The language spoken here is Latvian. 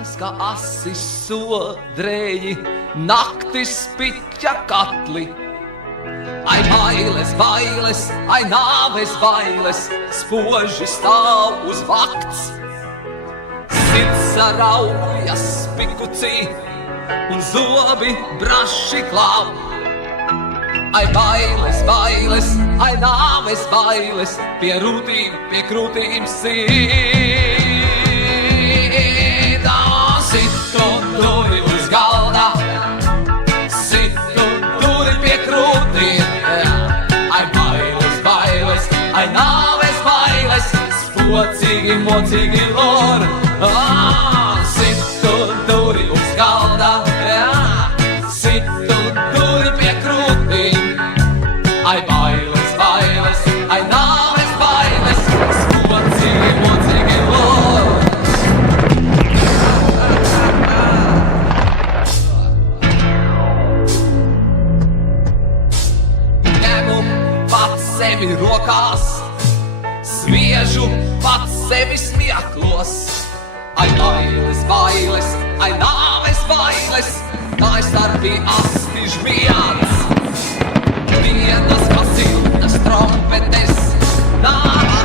Dienas kā asis sodrēji, naktis piķa katli. Ai bailes, bailes, ai nāves bailes, spoži stāv uz vakts. Sirds saraujas pikucī un zobi braši klāv. Ai bailes, bailes, ai nāves bailes, pie krūtīm sīdā. Situ duri uz galda, situ duri pie krūtīm. Ai bailes, bailes, ai nāves bailes, spocīgi, mocīgi lor. Situ duri uz galda, situ duri pie krūtīm. Ai bailes, bailes, ai nāves bailes, spocīgi, mocīgi lor. Sevi rokās, sviežu pats sevi smieklos. Ai bailes, bailes, ai nāves bailes, kāj starpī asti žmiens. Dienas kā siltas trompetes, nāva